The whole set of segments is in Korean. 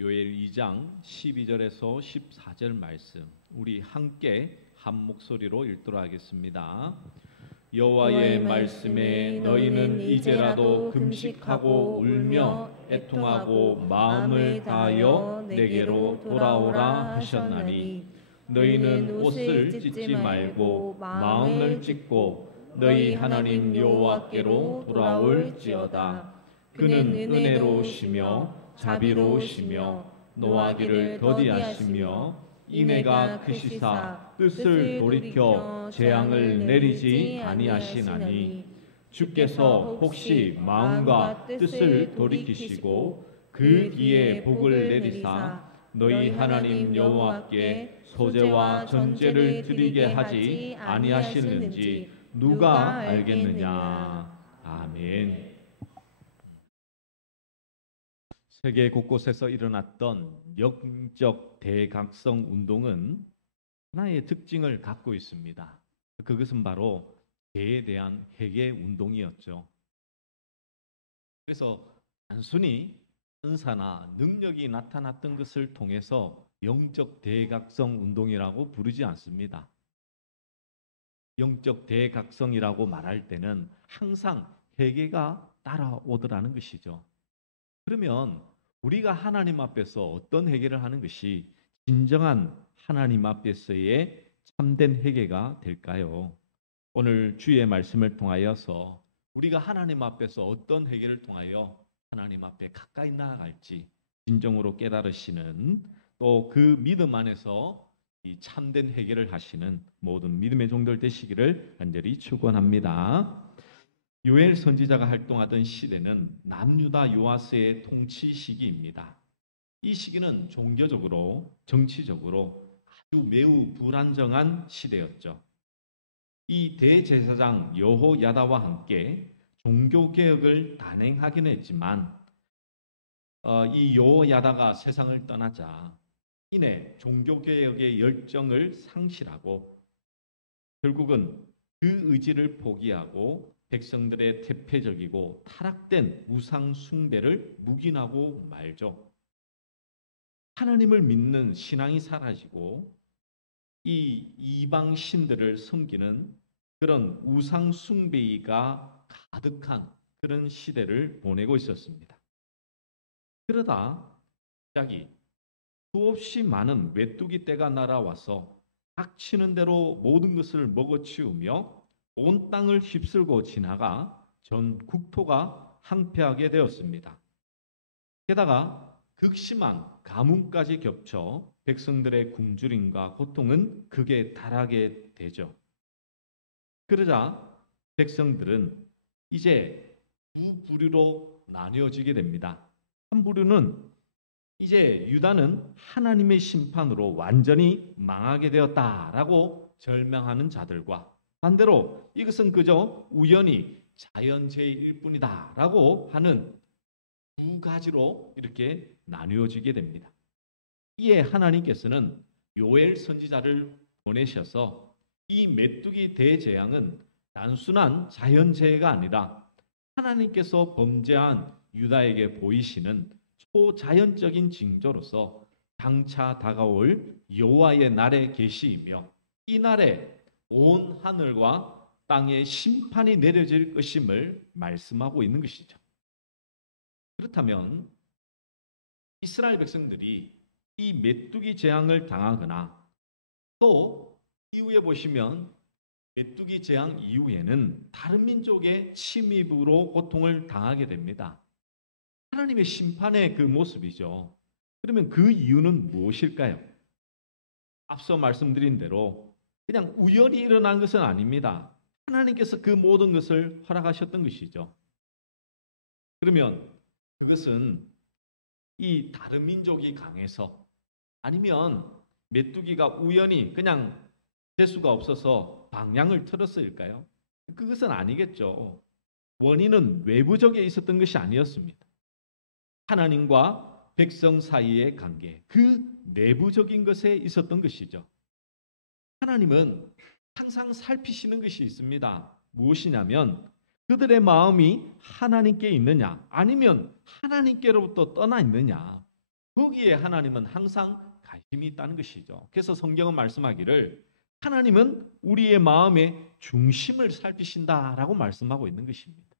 요엘 2장 12절에서 14절 말씀 우리 함께 한 목소리로 읽도록 하겠습니다. 여호와의 말씀에 너희는 이제라도 금식하고 울며 애통하고 마음을 다하여 내게로 돌아오라 하셨나니 너희는 옷을 찢지 말고 마음을 찢고 너희 하나님 여호와께로 돌아올지어다. 그는 은혜로우시며 자비로우시며 노하기를 더디하시며 인애가 크시사 뜻을 돌이켜 재앙을 내리지 아니하시나니 주께서 혹시 마음과 뜻을 돌이키시고 그 뒤에 복을 내리사 너희 하나님 여호와께 소제와 전제를 드리게 하지 아니하실는지 누가 알겠느냐. 아멘. 세계 곳곳에서 일어났던 영적 대각성 운동은 하나의 특징을 갖고 있습니다. 그것은 바로 죄에 대한 회개 운동이었죠. 그래서 단순히 은사나 능력이 나타났던 것을 통해서 영적 대각성 운동이라고 부르지 않습니다. 영적 대각성이라고 말할 때는 항상 회개가 따라오더라는 것이죠. 그러면 우리가 하나님 앞에서 어떤 회개를 하는 것이 진정한 하나님 앞에서의 참된 회개가 될까요? 오늘 주의 말씀을 통하여서 우리가 하나님 앞에서 어떤 회개를 통하여 하나님 앞에 가까이 나아갈지 진정으로 깨달으시는 또 그 믿음 안에서 이 참된 회개를 하시는 모든 믿음의 종들 되시기를 간절히 축원합니다. 요엘 선지자가 활동하던 시대는 남유다 요아스의 통치 시기입니다. 이 시기는 종교적으로 정치적으로 아주 매우 불안정한 시대였죠. 이 대제사장 여호야다와 함께 종교개혁을 단행하긴 했지만 이 여호야다가 세상을 떠나자 이내 종교개혁의 열정을 상실하고 결국은 그 의지를 포기하고 백성들의 태폐적이고 타락된 우상 숭배를 묵인하고 말죠. 하나님을 믿는 신앙이 사라지고 이 이방 신들을 섬기는 그런 우상 숭배가 가득한 그런 시대를 보내고 있었습니다. 그러다 갑자기 수없이 많은 메뚜기 떼가 날아와서 닥치는 대로 모든 것을 먹어치우며 온 땅을 휩쓸고 지나가 전 국토가 황폐하게 되었습니다. 게다가 극심한 가뭄까지 겹쳐 백성들의 굶주림과 고통은 극에 달하게 되죠. 그러자 백성들은 이제 두 부류로 나뉘어지게 됩니다. 한 부류는 이제 유다는 하나님의 심판으로 완전히 망하게 되었다라고 절망하는 자들과 반대로 이것은 그저 우연히 자연재해일 뿐이다라고 하는 두 가지로 이렇게 나뉘어지게 됩니다. 이에 하나님께서는 요엘 선지자를 보내셔서 이 메뚜기 대재앙은 단순한 자연재해가 아니라 하나님께서 범죄한 유다에게 보이시는 초자연적인 징조로서 장차 다가올 여호와의 날의 계시이며 이 날에 온 하늘과 땅에 심판이 내려질 것임을 말씀하고 있는 것이죠. 그렇다면 이스라엘 백성들이 이 메뚜기 재앙을 당하거나 또 이후에 보시면 메뚜기 재앙 이후에는 다른 민족의 침입으로 고통을 당하게 됩니다. 하나님의 심판의 그 모습이죠. 그러면 그 이유는 무엇일까요? 앞서 말씀드린 대로 그냥 우연히 일어난 것은 아닙니다. 하나님께서 그 모든 것을 허락하셨던 것이죠. 그러면 그것은 이 다른 민족이 강해서 아니면 메뚜기가 우연히 그냥 재수가 없어서 방향을 틀었을까요? 그것은 아니겠죠. 원인은 외부적에 있었던 것이 아니었습니다. 하나님과 백성 사이의 관계, 그 내부적인 것에 있었던 것이죠. 하나님은 항상 살피시는 것이 있습니다. 무엇이냐면 그들의 마음이 하나님께 있느냐 아니면 하나님께로부터 떠나 있느냐 거기에 하나님은 항상 관심이 있다는 것이죠. 그래서 성경은 말씀하기를 하나님은 우리의 마음의 중심을 살피신다라고 말씀하고 있는 것입니다.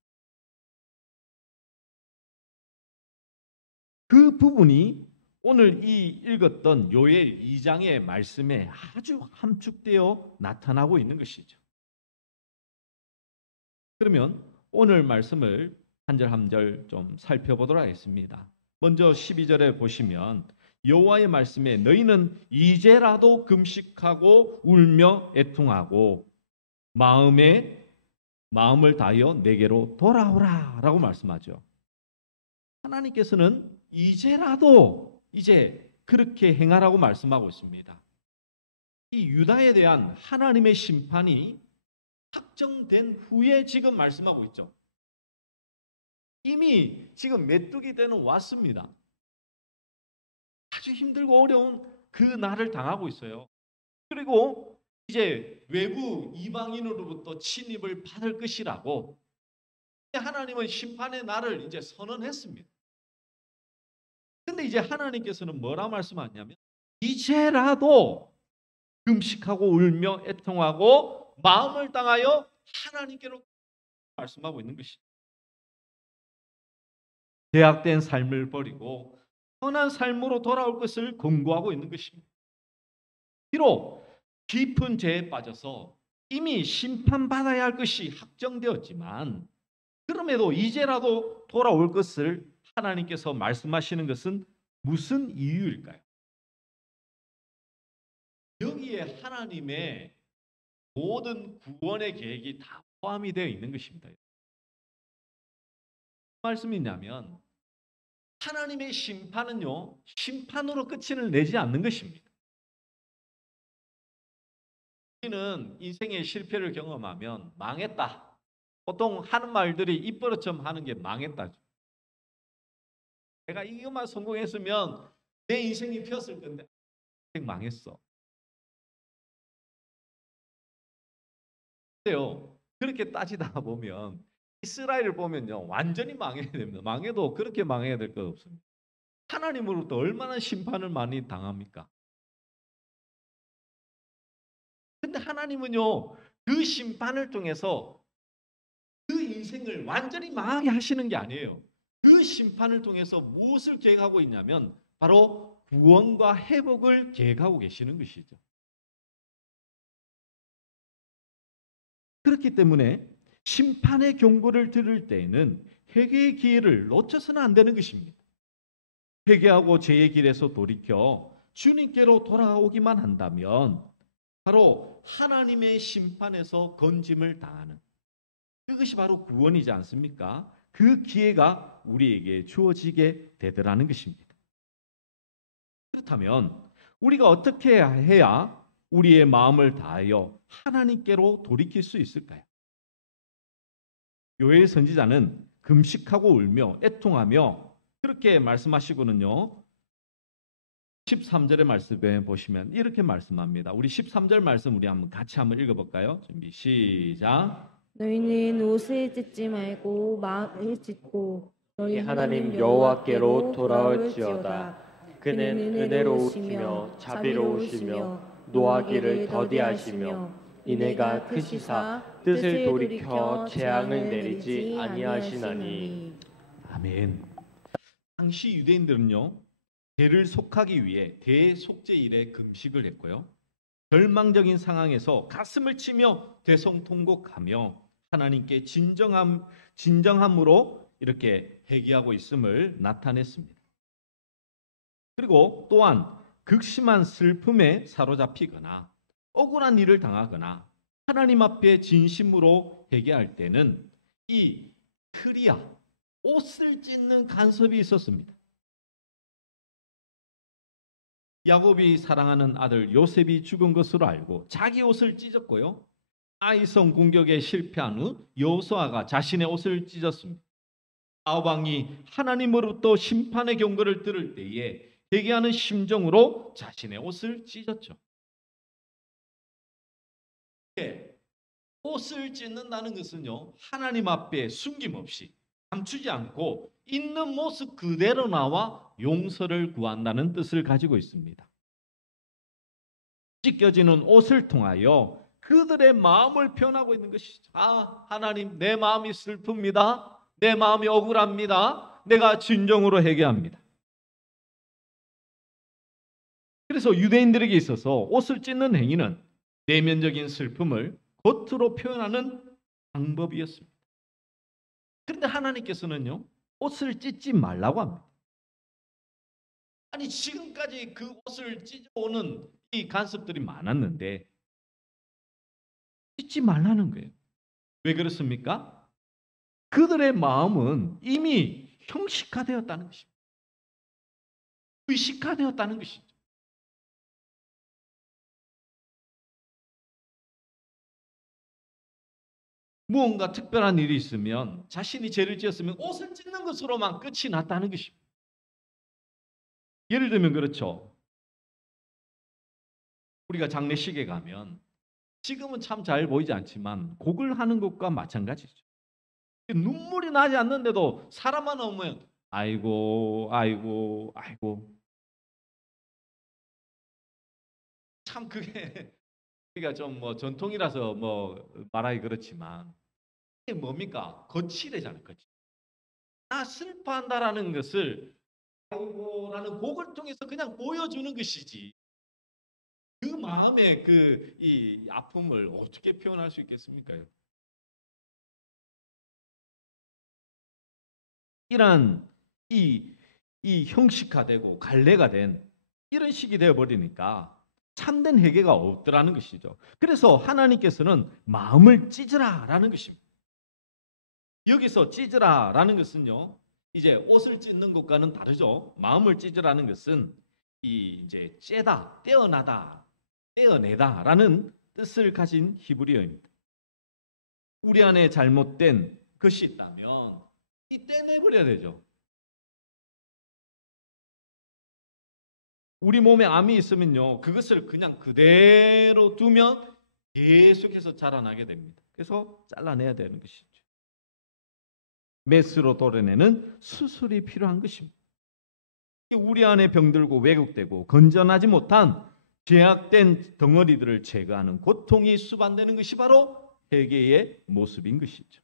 그 부분이 오늘 이 읽었던 요엘 2장의 말씀에 아주 함축되어 나타나고 있는 것이죠. 그러면 오늘 말씀을 한 절 한 절 좀 살펴보도록 하겠습니다. 먼저 12절에 보시면 여호와의 말씀에 너희는 이제라도 금식하고 울며 애통하고 마음을 다하여 내게로 돌아오라라고 말씀하죠. 하나님께서는 이제라도 이제 그렇게 행하라고 말씀하고 있습니다. 이 유다에 대한 하나님의 심판이 확정된 후에 지금 말씀하고 있죠. 이미 지금 메뚜기 때는 왔습니다. 아주 힘들고 어려운 그 날을 당하고 있어요. 그리고 이제 외부 이방인으로부터 침입을 받을 것이라고 하나님은 심판의 날을 이제 선언했습니다. 근데 이제 하나님께서는 뭐라 말씀하냐면 이제라도 금식하고 울며 애통하고 마음을 당하여 하나님께로 말씀하고 있는 것이죠. 죄악된 삶을 버리고 선한 삶으로 돌아올 것을 권고하고 있는 것입니다. 비록 깊은 죄에 빠져서 이미 심판받아야 할 것이 확정되었지만 그럼에도 이제라도 돌아올 것을 하나님께서 말씀하시는 것은 무슨 이유일까요? 여기에 하나님의 모든 구원의 계획이 다 포함이 되어 있는 것입니다. 무슨 말씀이냐면 하나님의 심판은요, 심판으로 끝을 내지 않는 것입니다. 우리는 인생의 실패를 경험하면 망했다. 보통 하는 말들이 입버릇처럼 하는 게 망했다죠. 내가 이것만 성공했으면 내 인생이 피었을 건데 망했어. 근데요, 그렇게 따지다 보면 이스라엘을 보면요, 완전히 망해야 됩니다. 망해도 그렇게 망해야 될 것 없습니다. 하나님으로부터 얼마나 심판을 많이 당합니까? 근데 하나님은요, 그 심판을 통해서 그 인생을 완전히 망하게 하시는 게 아니에요. 그 심판을 통해서 무엇을 계획하고 있냐면 바로 구원과 회복을 계획하고 계시는 것이죠. 그렇기 때문에 심판의 경고를 들을 때에는 회개의 기회를 놓쳐서는 안 되는 것입니다. 회개하고 죄의 길에서 돌이켜 주님께로 돌아오기만 한다면 바로 하나님의 심판에서 건짐을 당하는 그것이 바로 구원이지 않습니까? 그 기회가 우리에게 주어지게 되더라는 것입니다. 그렇다면 우리가 어떻게 해야 우리의 마음을 다하여 하나님께로 돌이킬 수 있을까요? 요엘 선지자는 금식하고 울며 애통하며 그렇게 말씀하시고는요. 13절의 말씀에 보시면 이렇게 말씀합니다. 우리 13절 말씀 우리 한번 같이 한번 읽어볼까요? 준비 시작. 너희는 옷을 찢지 말고 마음을 찢고 너희 하나님 여호와께로 돌아올지어다. 그는 은혜로우시며 자비로우시며 노하기를 더디하시며 인애가 크시사 뜻을 돌이켜 재앙을 내리지 아니하시나니. 아멘. 당시 유대인들은요, 죄를 속하기 위해 대속죄일에 금식을 했고요. 절망적인 상황에서 가슴을 치며 대성통곡하며 하나님께 진정함으로 이렇게 회개하고 있음을 나타냈습니다. 그리고 또한 극심한 슬픔에 사로잡히거나 억울한 일을 당하거나 하나님 앞에 진심으로 회개할 때는 이 크리아, 옷을 찢는 간섭이 있었습니다. 야곱이 사랑하는 아들 요셉이 죽은 것으로 알고 자기 옷을 찢었고요. 아이성 공격에 실패한 후 여호수아가 자신의 옷을 찢었습니다. 아합 왕이 하나님으로부터 심판의 경고를 들을 때에 회개하는 심정으로 자신의 옷을 찢었죠. 옷을 찢는다는 것은요, 하나님 앞에 숨김없이 감추지 않고 있는 모습 그대로 나와 용서를 구한다는 뜻을 가지고 있습니다. 찢겨지는 옷을 통하여 그들의 마음을 표현하고 있는 것이죠. 아, 하나님, 내 마음이 슬픕니다. 내 마음이 억울합니다. 내가 진정으로 회개합니다. 그래서 유대인들에게 있어서 옷을 찢는 행위는 내면적인 슬픔을 겉으로 표현하는 방법이었습니다. 그런데 하나님께서는요, 옷을 찢지 말라고 합니다. 아니, 지금까지 그 옷을 찢어오는 이 간섭들이 많았는데 찢지 말라는 거예요. 왜 그렇습니까? 그들의 마음은 이미 형식화되었다는 것입니다. 의식화되었다는 것이죠. 무언가 특별한 일이 있으면 자신이 죄를 지었으면 옷을 찢는 것으로만 끝이 났다는 것입니다. 예를 들면 그렇죠. 우리가 장례식에 가면 지금은 참 잘 보이지 않지만 곡을 하는 것과 마찬가지죠. 눈물이 나지 않는데도 사람만 오면 아이고 아이고 아이고, 참 그게 우리가 좀 뭐 전통이라서 뭐 말하기 그렇지만 이게 뭡니까? 거칠애잖아요. 거칠. 나 슬퍼한다라는 것을 아이고라는 곡을 통해서 그냥 보여주는 것이지, 그 마음의 그 이 아픔을 어떻게 표현할 수 있겠습니까? 이런 이 형식화되고 갈래가 된 이런 식이 되어 버리니까 참된 회개가 없더라는 것이죠. 그래서 하나님께서는 마음을 찢으라라는 것입니다. 여기서 찢으라라는 것은요, 이제 옷을 찢는 것과는 다르죠. 마음을 찢으라는 것은 이제 째다, 떼어나다, 떼어내다라는 뜻을 가진 히브리어입니다. 우리 안에 잘못된 것이 있다면 이 떼내버려야 되죠. 우리 몸에 암이 있으면요, 그것을 그냥 그대로 두면 계속해서 자라나게 됩니다. 그래서 잘라내야 되는 것이죠. 메스로 도려내는 수술이 필요한 것입니다. 우리 안에 병들고 왜곡되고 건전하지 못한 죄악된 덩어리들을 제거하는 고통이 수반되는 것이 바로 회개의 모습인 것이죠.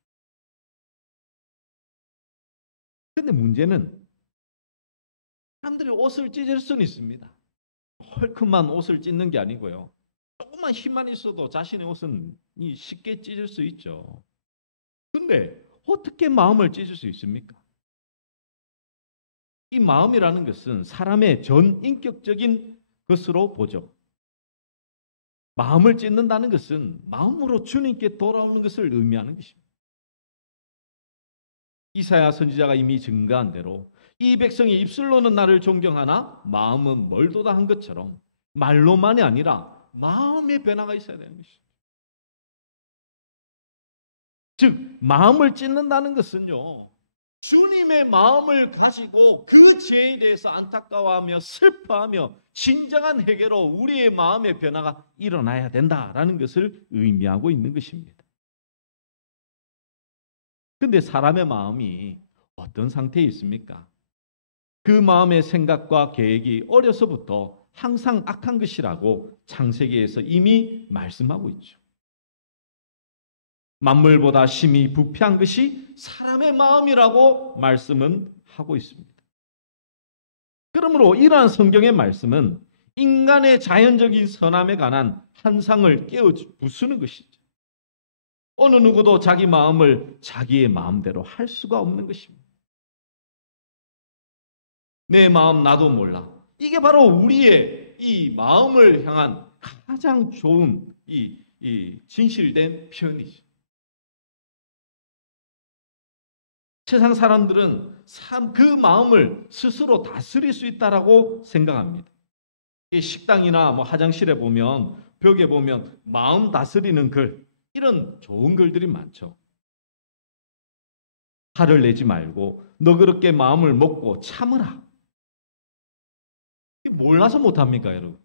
그런데 문제는 사람들이 옷을 찢을 수는 있습니다. 헐큼한 옷을 찢는 게 아니고요, 조금만 힘만 있어도 자신의 옷은 쉽게 찢을 수 있죠. 근데 어떻게 마음을 찢을 수 있습니까? 이 마음이라는 것은 사람의 전인격적인 것으로 보죠. 마음을 찢는다는 것은 마음으로 주님께 돌아오는 것을 의미하는 것입니다. 이사야 선지자가 이미 증거한 대로 이 백성이 입술로는 나를 존경하나 마음은 멀도다 한 것처럼 말로만이 아니라 마음의 변화가 있어야 되는 것이죠. 즉 마음을 찢는다는 것은요, 주님의 마음을 가지고 그 죄에 대해서 안타까워하며 슬퍼하며 진정한 회개로 우리의 마음의 변화가 일어나야 된다라는 것을 의미하고 있는 것입니다. 그런데 사람의 마음이 어떤 상태에 있습니까? 그 마음의 생각과 계획이 어려서부터 항상 악한 것이라고 창세기에서 이미 말씀하고 있죠. 만물보다 심히 부패한 것이 사람의 마음이라고 말씀은 하고 있습니다. 그러므로 이러한 성경의 말씀은 인간의 자연적인 선함에 관한 환상을 깨어부수는 것이죠. 어느 누구도 자기 마음을 자기의 마음대로 할 수가 없는 것입니다. 내 마음 나도 몰라. 이게 바로 우리의 이 마음을 향한 가장 좋은 이 진실된 표현이죠. 세상 사람들은 그 마음을 스스로 다스릴 수 있다라고 생각합니다. 식당이나 뭐 화장실에 보면 벽에 보면 마음 다스리는 글, 이런 좋은 글들이 많죠. 화를 내지 말고 너그럽게 마음을 먹고 참으라. 몰라서 못합니까, 여러분?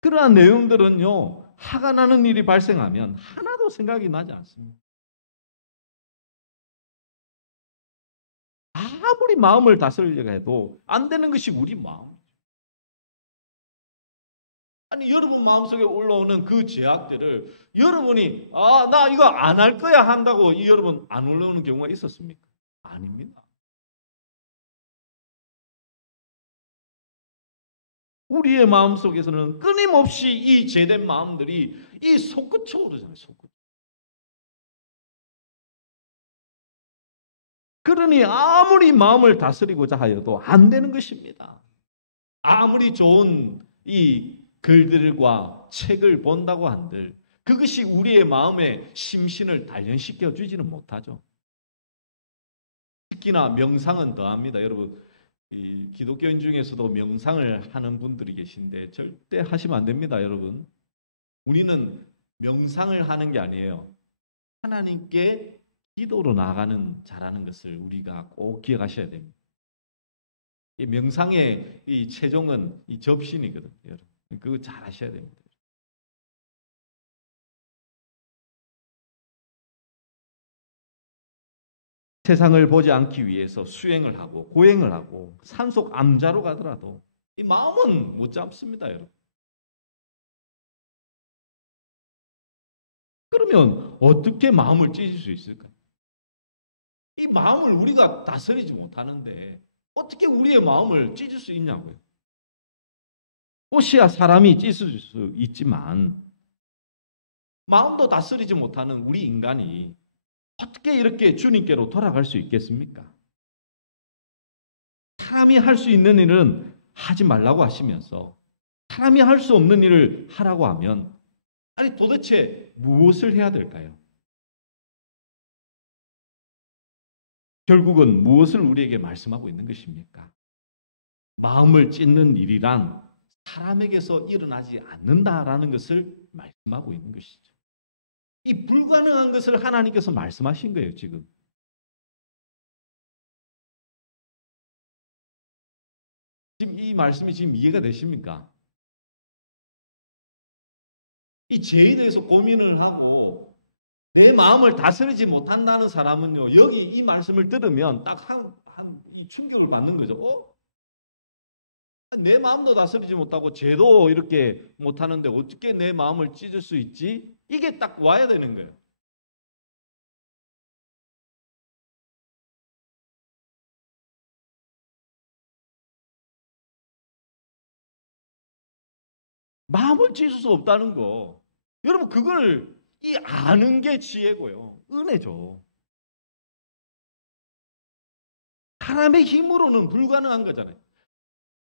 그러한 내용들은요, 화가 나는 일이 발생하면 하나도 생각이 나지 않습니다. 아무리 마음을 다스리려고 해도 안 되는 것이 우리 마음. 아니 여러분 마음속에 올라오는 그 죄악들을 여러분이 나 이거 안 할 거야 한다고 여러분 안 올라오는 경우가 있었습니까? 아닙니다. 우리의 마음속에서는 끊임없이 이 죄된 마음들이 이 솟구쳐 오르잖아요. 솟구쳐. 그러니 아무리 마음을 다스리고자 하여도 안 되는 것입니다. 아무리 좋은 이 글들과 책을 본다고 한들 그것이 우리의 마음의 심신을 단련시켜 주지는 못하죠. 특히나 명상은 더합니다. 여러분 이 기독교인 중에서도 명상을 하는 분들이 계신데 절대 하시면 안 됩니다. 여러분 우리는 명상을 하는 게 아니에요. 하나님께 기도로 나아가는 자라는 것을 우리가 꼭 기억하셔야 됩니다. 이 명상의 이 최종은 이 접신이거든요. 여러분 그거 잘 하셔야 됩니다. 세상을 보지 않기 위해서 수행을 하고 고행을 하고 산속 암자로 가더라도 이 마음은 못 잡습니다, 여러분. 그러면 어떻게 마음을 찢을 수 있을까요? 이 마음을 우리가 다스리지 못하는데 어떻게 우리의 마음을 찢을 수 있냐고요. 옷이야 사람이 찢을 수 있지만 마음도 다스리지 못하는 우리 인간이 어떻게 이렇게 주님께로 돌아갈 수 있겠습니까? 사람이 할 수 있는 일은 하지 말라고 하시면서 사람이 할 수 없는 일을 하라고 하면 아니 도대체 무엇을 해야 될까요? 결국은 무엇을 우리에게 말씀하고 있는 것입니까? 마음을 찢는 일이란 사람에게서 일어나지 않는다라는 것을 말씀하고 있는 것이죠. 이 불가능한 것을 하나님께서 말씀하신 거예요, 지금. 지금 이 말씀이 지금 이해가 되십니까? 이 죄에 대해서 고민을 하고 내 마음을 다스리지 못한다는 사람은요, 여기 이 말씀을 들으면 딱 이 충격을 받는 거죠. 내 마음도 다스리지 못하고 죄도 이렇게 못하는데 어떻게 내 마음을 찢을 수 있지? 이게 딱 와야 되는 거예요. 마음을 찢을 수 없다는 거. 여러분 그걸 이 아는 게 지혜고요. 은혜죠. 사람의 힘으로는 불가능한 거잖아요.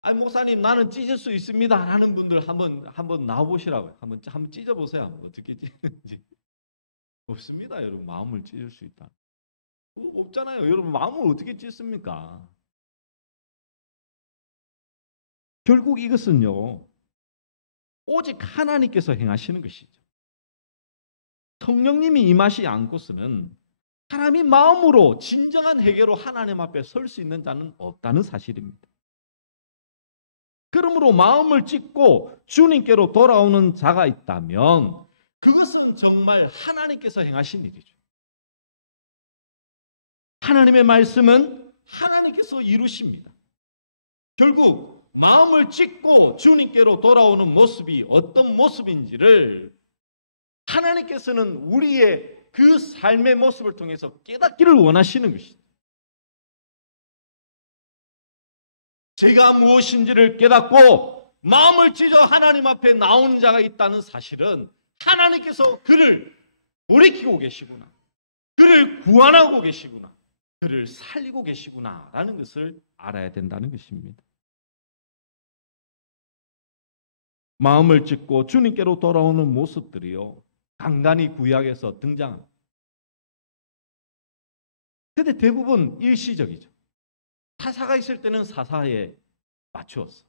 아니 목사님 나는 찢을 수 있습니다 하는 분들 한번 나와보시라고요. 한번 찢어보세요. 어떻게 찢는지. 없습니다. 여러분 마음을 찢을 수 있다. 없잖아요. 여러분 마음을 어떻게 찢습니까? 결국 이것은요. 오직 하나님께서 행하시는 것이죠. 성령님이 임하시 않고서는 사람이 마음으로 진정한 회개로 하나님 앞에 설 수 있는 자는 없다는 사실입니다. 그러므로 마음을 찢고 주님께로 돌아오는 자가 있다면 그것은 정말 하나님께서 행하신 일이죠. 하나님의 말씀은 하나님께서 이루십니다. 결국 마음을 찢고 주님께로 돌아오는 모습이 어떤 모습인지를 하나님께서는 우리의 그 삶의 모습을 통해서 깨닫기를 원하시는 것이죠. 제가 무엇인지를 깨닫고 마음을 찢어 하나님 앞에 나오는 자가 있다는 사실은 하나님께서 그를 돌이키고 계시구나. 그를 구원하고 계시구나. 그를 살리고 계시구나 라는 것을 알아야 된다는 것입니다. 마음을 찢고 주님께로 돌아오는 모습들이요. 간간히 구약에서 등장합니다. 그런데 대부분 일시적이죠. 사사가 있을 때는 사사에 맞추었어.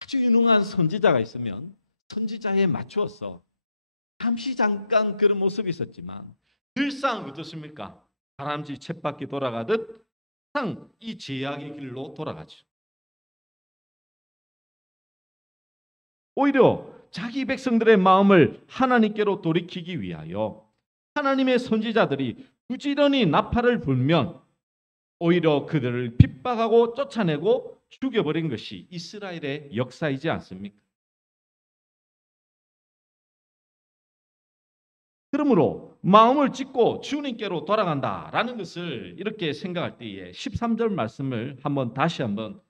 아주 유능한 선지자가 있으면 선지자에 맞추었어. 잠시 잠깐 그런 모습이 있었지만 늘상 어떻습니까? 다람쥐 쳇바퀴 돌아가듯 항상 이 죄악의 길로 돌아가죠. 오히려 자기 백성들의 마음을 하나님께로 돌이키기 위하여 하나님의 선지자들이 부지런히 나팔을 불면 오히려 그들을 핍박하고 쫓아내고 죽여버린 것이 이스라엘의 역사이지 않습니까? 그러므로 마음을 찢고 주님께로 돌아간다라는 것을 이렇게 생각할 때에 13절 말씀을 다시 한번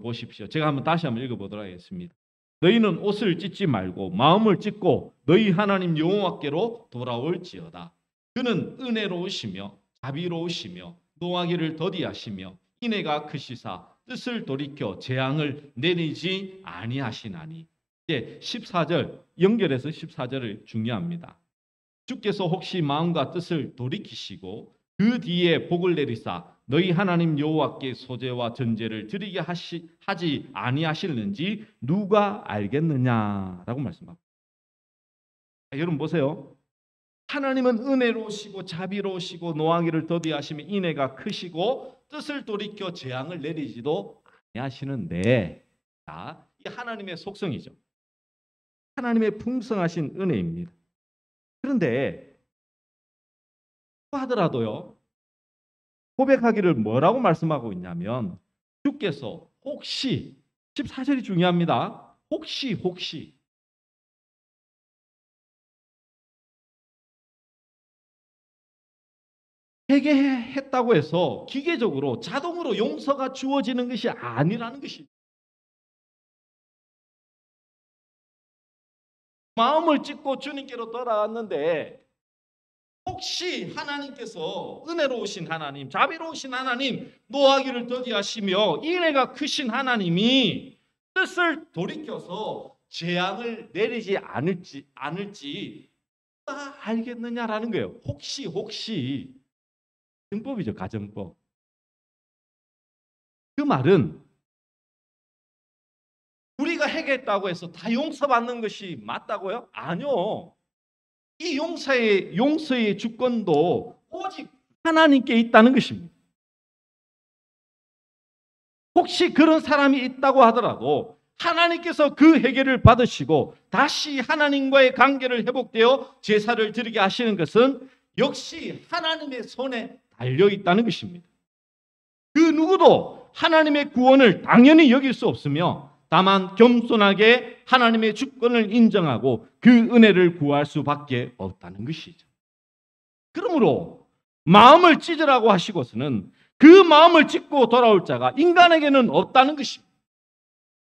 보십시오. 제가 다시 한번 읽어보도록 하겠습니다. 너희는 옷을 찢지 말고 마음을 찢고 너희 하나님 여호와께로 돌아올지어다. 그는 은혜로우시며 자비로우시며 노하기를 더디하시며 인애가 크시사 뜻을 돌이켜 재앙을 내리지 아니하시나니. 이제 14절 연결해서 14절을 중요합니다. 주께서 혹시 마음과 뜻을 돌이키시고 그 뒤에 복을 내리사 너희 하나님 여호와께 소제와 전제를 드리게 하지 아니하실는지 누가 알겠느냐라고 말씀합니다. 여러분 보세요. 하나님은 은혜로우시고 자비로우시고 노하기를 더디하시며 인애가 크시고 뜻을 돌이켜 재앙을 내리지도 아니하시는데, 이 하나님의 속성이죠. 하나님의 풍성하신 은혜입니다. 그런데 하더라도요, 고백하기를 뭐라고 말씀하고 있냐면 주께서 혹시, 14절이 중요합니다. 혹시 회개했다고 해서 기계적으로 자동으로 용서가 주어지는 것이 아니라는 것이, 마음을 찢고 주님께로 돌아왔는데 혹시 하나님께서 은혜로우신 하나님, 자비로우신 하나님, 노하기를 더디하시며 인애가 크신 하나님이 뜻을 돌이켜서 재앙을 내리지 않을지 다 알겠느냐라는 거예요. 혹시 가정법이죠, 가정법. 그 말은 우리가 회개했다고 해서 다 용서받는 것이 맞다고요? 아니요. 이 용서의 주권도 오직 하나님께 있다는 것입니다. 혹시 그런 사람이 있다고 하더라도 하나님께서 그 회개를 받으시고 다시 하나님과의 관계를 회복되어 제사를 드리게 하시는 것은 역시 하나님의 손에 달려 있다는 것입니다. 그 누구도 하나님의 구원을 당연히 여길 수 없으며 다만 겸손하게 하나님의 주권을 인정하고 그 은혜를 구할 수밖에 없다는 것이죠. 그러므로 마음을 찢으라고 하시고서는 그 마음을 찢고 돌아올 자가 인간에게는 없다는 것입니다.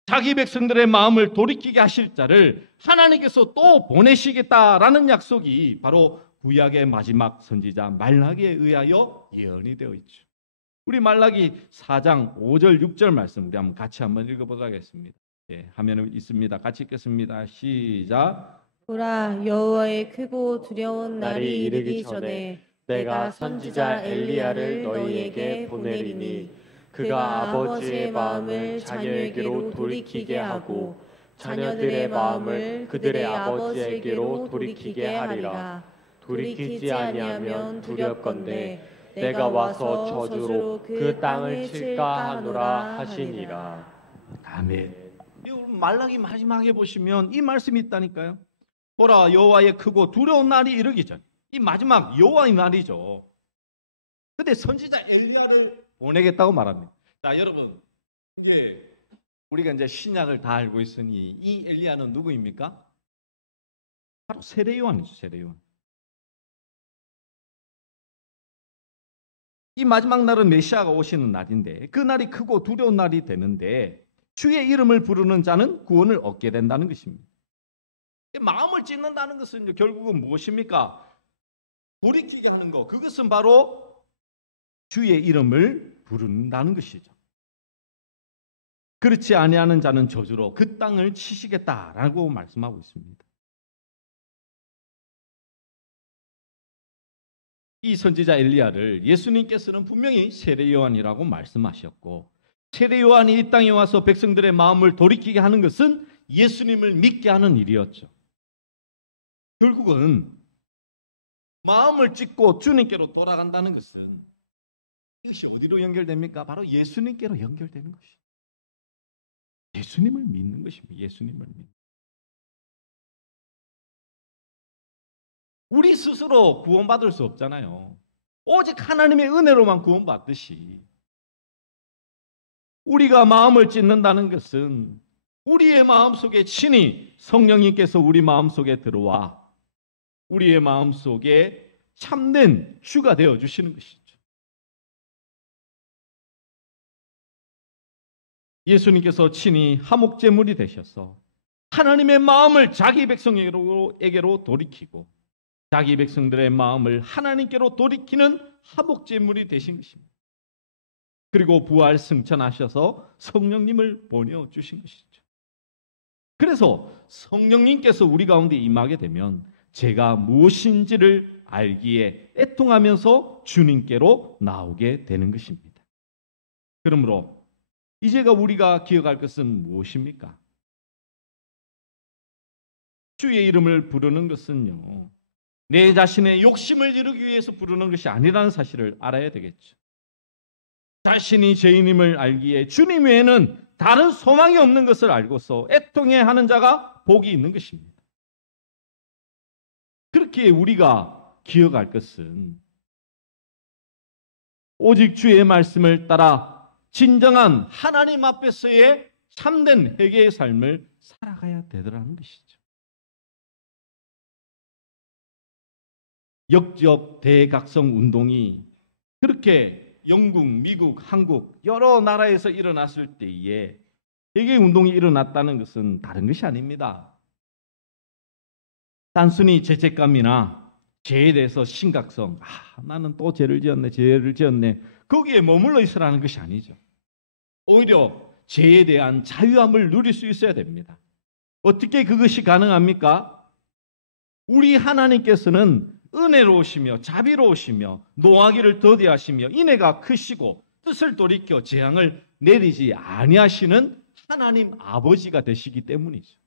자기 백성들의 마음을 돌이키게 하실 자를 하나님께서 또 보내시겠다라는 약속이 바로 구약의 마지막 선지자 말라기에 의하여 예언이 되어 있죠. 우리 말라기 4장 5절 6절 말씀 우리 같이 한번 읽어보도록 하겠습니다. 화면에 있습니다. 같이 읽겠습니다. 시작. 보라, 여호와의 크고 두려운 날이 이르기 전에 내가 선지자 엘리야를 너희에게 보내리니 그가 아버지의 마음을 자녀에게로 돌이키게 하고 자녀들의 마음을 그들의 아버지에게로 돌이키게 하리라. 돌이키지 아니하면 두렵건대 내가 와서 저주로 그 땅을 칠까 하노라 하시니라. 아멘. 말라기 마지막에 보시면 이 말씀이 있다니까요. 보라, 여호와의 크고 두려운 날이 이르기 전, 이 마지막 여호와의 날이죠. 근데 선지자 엘리야를 보내겠다고 말합니다. 자, 여러분, 이제 우리가 이제 신약을 다 알고 있으니 이 엘리야는 누구입니까? 바로 세례 요한이죠, 세례 요한. 이 마지막 날은 메시아가 오시는 날인데 그 날이 크고 두려운 날이 되는데 주의 이름을 부르는 자는 구원을 얻게 된다는 것입니다. 마음을 찢는다는 것은 결국은 무엇입니까? 돌이키게 하는 것. 그것은 바로 주의 이름을 부른다는 것이죠. 그렇지 아니하는 자는 저주로 그 땅을 치시겠다라고 말씀하고 있습니다. 이 선지자 엘리야를 예수님께서는 분명히 세례 요한이라고 말씀하셨고, 세례 요한이 이 땅에 와서 백성들의 마음을 돌이키게 하는 것은 예수님을 믿게 하는 일이었죠. 결국은 마음을 찢고 주님께로 돌아간다는 것은 이것이 어디로 연결됩니까? 바로 예수님께로 연결되는 것이죠. 예수님을 믿는 것입니다. 예수님을 믿는. 우리 스스로 구원받을 수 없잖아요. 오직 하나님의 은혜로만 구원받듯이 우리가 마음을 찢는다는 것은 우리의 마음속에 친히 성령님께서 우리 마음속에 들어와 우리의 마음속에 참된 주가 되어 주시는 것이죠. 예수님께서 친히 화목제물이 되셔서 하나님의 마음을 자기 백성에게로 돌이키고 자기 백성들의 마음을 하나님께로 돌이키는 화목제물이 되신 것입니다. 그리고 부활 승천하셔서 성령님을 보내주신 것이죠. 그래서 성령님께서 우리 가운데 임하게 되면 제가 무엇인지를 알기에 애통하면서 주님께로 나오게 되는 것입니다. 그러므로 이제가 우리가 기억할 것은 무엇입니까? 주의 이름을 부르는 것은요, 내 자신의 욕심을 이루기 위해서 부르는 것이 아니라는 사실을 알아야 되겠죠. 자신이 죄인임을 알기에 주님 외에는 다른 소망이 없는 것을 알고서 애통해 하는 자가 복이 있는 것입니다. 그렇게 우리가 기억할 것은 오직 주의 말씀을 따라 진정한 하나님 앞에서의 참된 회개의 삶을 살아가야 되더라는 것이죠. 역적 대각성 운동이 그렇게 영국, 미국, 한국 여러 나라에서 일어났을 때에 회개 운동이 일어났다는 것은 다른 것이 아닙니다. 단순히 죄책감이나 죄에 대해서 심각성, 나는 또 죄를 지었네 거기에 머물러 있으라는 것이 아니죠. 오히려 죄에 대한 자유함을 누릴 수 있어야 됩니다. 어떻게 그것이 가능합니까? 우리 하나님께서는 은혜로우시며 자비로우시며 노하기를 더디하시며 인애가 크시고 뜻을 돌이켜 재앙을 내리지 아니하시는 하나님 아버지가 되시기 때문이죠.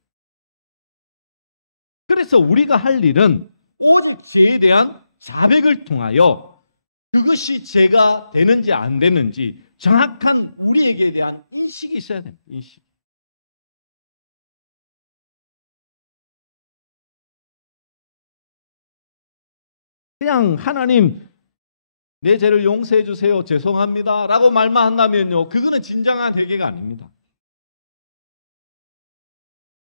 그래서 우리가 할 일은 오직 죄에 대한 자백을 통하여 그것이 죄가 되는지 안 되는지 정확한 우리에게 대한 인식이 있어야 됩니다. 인식. 그냥 하나님 내 죄를 용서해 주세요. 죄송합니다. 라고 말만 한다면요. 그거는 진정한 회개가 아닙니다.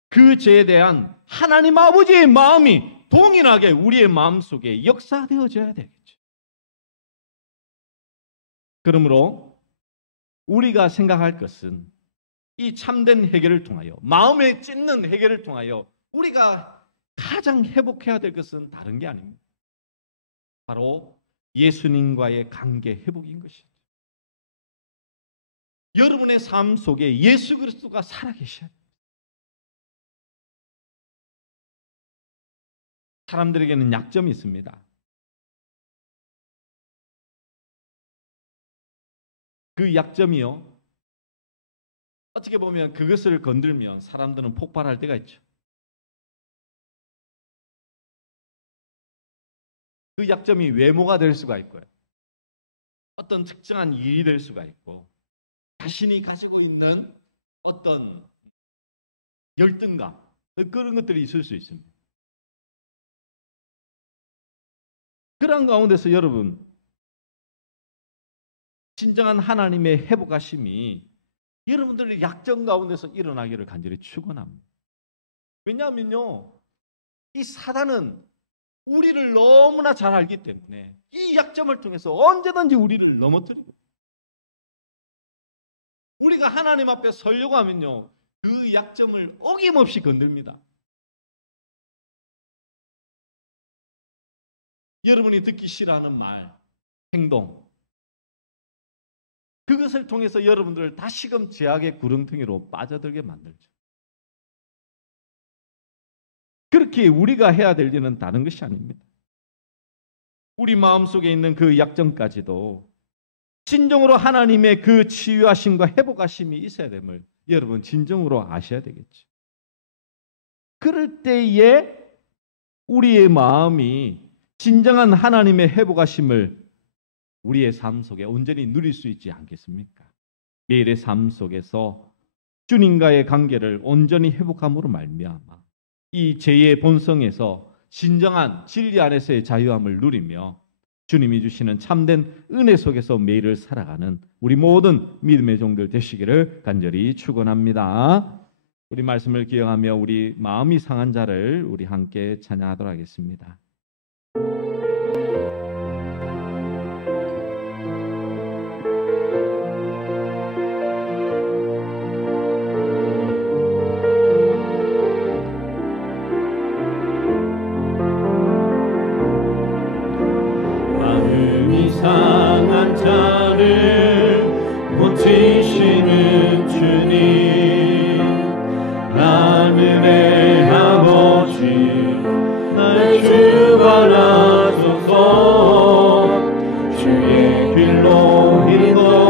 그 죄에 대한 하나님 아버지의 마음이 동일하게 우리의 마음속에 역사되어져야 되겠죠. 그러므로 우리가 생각할 것은 이 참된 회개를 통하여 마음에 찢는 회개를 통하여 우리가 가장 회복해야 될 것은 다른 게 아닙니다. 바로 예수님과의 관계 회복인 것이죠. 여러분의 삶 속에 예수 그리스도가 살아계셔야 됩니다. 사람들에게는 약점이 있습니다. 그 약점이요, 어떻게 보면 그것을 건들면 사람들은 폭발할 때가 있죠. 그 약점이 외모가 될 수가 있고요. 어떤 특정한 일이 될 수가 있고 자신이 가지고 있는 어떤 열등감 그런 것들이 있을 수 있습니다. 그런 가운데서 여러분 진정한 하나님의 회복하심이 여러분들의 약점 가운데서 일어나기를 간절히 축원합니다. 왜냐하면요, 이 사단은 우리를 너무나 잘 알기 때문에 이 약점을 통해서 언제든지 우리를 넘어뜨리고, 우리가 하나님 앞에 서려고 하면요 그 약점을 어김없이 건듭니다. 여러분이 듣기 싫어하는 말, 행동, 그것을 통해서 여러분들을 다시금 죄악의 구렁텅이로 빠져들게 만들죠. 그렇게 우리가 해야 될 일은 다른 것이 아닙니다. 우리 마음속에 있는 그 약점까지도 진정으로 하나님의 그 치유하심과 회복하심이 있어야 됨을 여러분 진정으로 아셔야 되겠죠. 그럴 때에 우리의 마음이 진정한 하나님의 회복하심을 우리의 삶 속에 온전히 누릴 수 있지 않겠습니까? 매일의 삶 속에서 주님과의 관계를 온전히 회복함으로 말미암아 이 죄의 본성에서 진정한 진리 안에서의 자유함을 누리며 주님이 주시는 참된 은혜 속에서 매일을 살아가는 우리 모든 믿음의 종들 되시기를 간절히 축원합니다. 우리 말씀을 기억하며 우리 마음이 상한 자를 우리 함께 찬양하도록 하겠습니다. 마음이 상한 자를 고치시는 주님, 하늘의 아버지 날 주관하소서. 주의 길로 인도